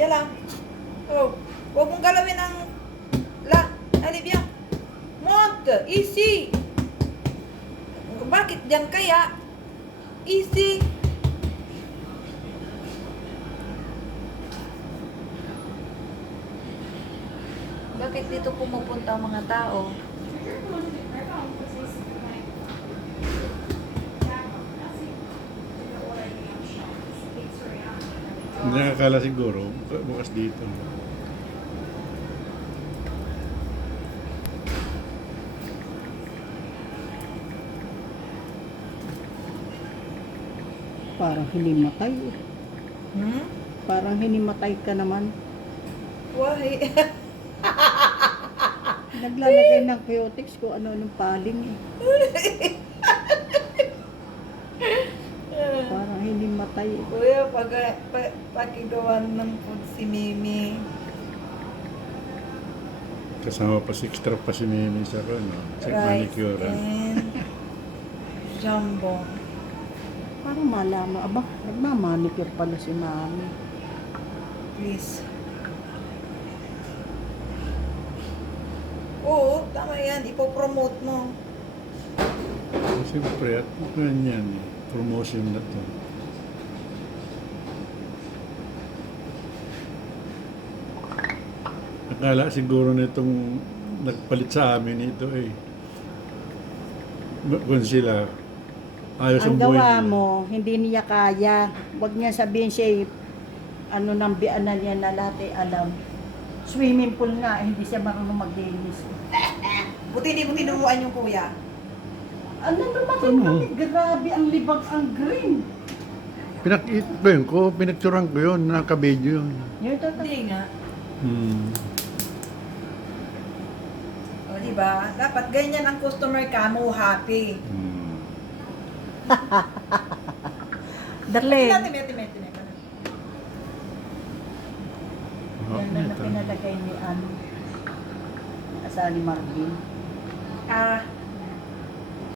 Yan lang. Oh, huwag mong galawin ang Olivia. Mont, easy. Bakit diyan kaya? Easy. Bakit dito pumupunta ang mga tao? Nakakala siguro, bukas dito. Parang hinimatay. Hmm? Parang hinimatay ka naman. Why? Naglalagay ng Cutex kung ano-anong paling eh. Parang hinimatay eh. Kuya, pagigawan ng food si Mimi. Kasama pa si extra pa si Mimi sa sa Rice manicure. and jambon. Parang malaman, aba, nagmamanicure pala si Mami. Please. Oo, tama yan. Ipopromote mo. Siyempre, at ganyan, promotion na to. Akala siguro nitong nagpalit sa amin ito eh. Kung sila, ayos Ang ang buhay gawa nila. mo, hindi niya kaya. Huwag niya sabihin siya, ano nang bianan niya na lahat ay alam. Swimming pool nga, hindi siya marunong maglinis. Buti hindi mo tinuruan yung kuya. Ano lumaki kami, grabe ang libag ang green. Pinakturan ko yun, nakabidyo yun. Yun to, Hindi nga. O, diba? Dapat ganyan ang customer ka mo, happy. Darling. Time. Yan na pinalagay ni Anne. Asali Marvin. Ah,